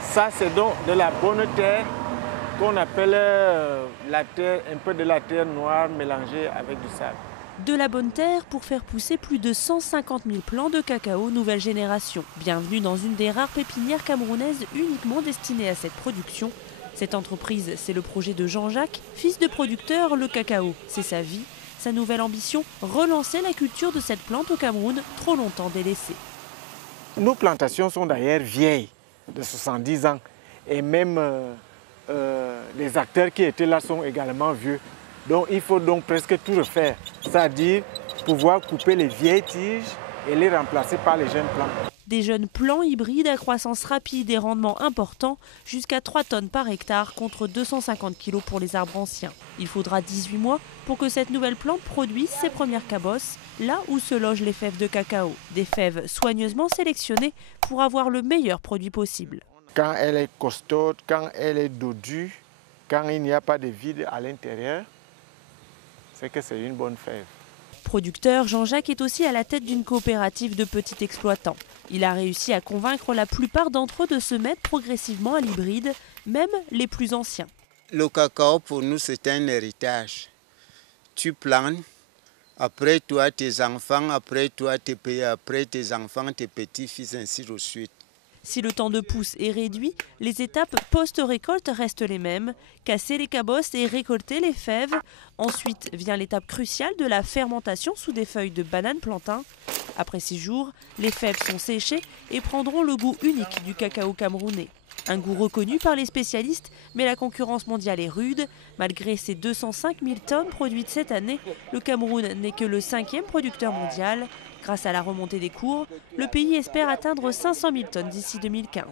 Ça, c'est donc de la bonne terre qu'on appelle la terre, un peu de la terre noire mélangée avec du sable. De la bonne terre pour faire pousser plus de 150 000 plants de cacao nouvelle génération. Bienvenue dans une des rares pépinières camerounaises uniquement destinées à cette production. Cette entreprise, c'est le projet de Jean-Jacques, fils de producteur, le cacao. C'est sa vie, sa nouvelle ambition, relancer la culture de cette plante au Cameroun, trop longtemps délaissée. Nos plantations sont d'ailleurs vieilles, de 70 ans. Et même les acteurs qui étaient là sont également vieux. Donc il faut donc presque tout refaire, c'est-à-dire pouvoir couper les vieilles tiges et les remplacer par les jeunes plants. Des jeunes plants hybrides à croissance rapide et rendement important, jusqu'à 3 tonnes par hectare contre 250 kg pour les arbres anciens. Il faudra 18 mois pour que cette nouvelle plante produise ses premières cabosses, là où se logent les fèves de cacao. Des fèves soigneusement sélectionnées pour avoir le meilleur produit possible. Quand elle est costaude, quand elle est dodue, quand il n'y a pas de vide à l'intérieur, c'est que c'est une bonne fève. Producteur, Jean-Jacques est aussi à la tête d'une coopérative de petits exploitants. Il a réussi à convaincre la plupart d'entre eux de se mettre progressivement à l'hybride, même les plus anciens. Le cacao pour nous c'est un héritage. Tu plantes, après toi tes enfants, après toi tes pays, après tes enfants, tes petits-fils, ainsi de suite. Si le temps de pousse est réduit, les étapes post-récolte restent les mêmes. Casser les cabosses et récolter les fèves. Ensuite vient l'étape cruciale de la fermentation sous des feuilles de banane plantain. Après 6 jours, les fèves sont séchées et prendront le goût unique du cacao camerounais. Un goût reconnu par les spécialistes, mais la concurrence mondiale est rude. Malgré ses 205 000 tonnes produites cette année, le Cameroun n'est que le 5e producteur mondial. Grâce à la remontée des cours, le pays espère atteindre 500 000 tonnes d'ici 2015.